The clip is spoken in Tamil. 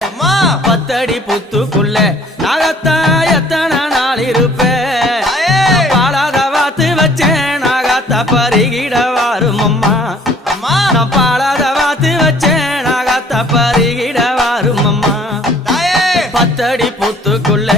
அம்மா பத்தடி புத்துக்குள்ள நாகத்தா எத்தனை நாள் இருப்பேன் பாலாத வாத்து வச்சேன் நாகத்தா பருகிட வாரும் அம்மா அம்மா நான் பாலாத வாத்து வச்சேன் நாகத்தா பருகிட வாரும் அம்மா தாயே பத்தடி புத்துக்குள்ள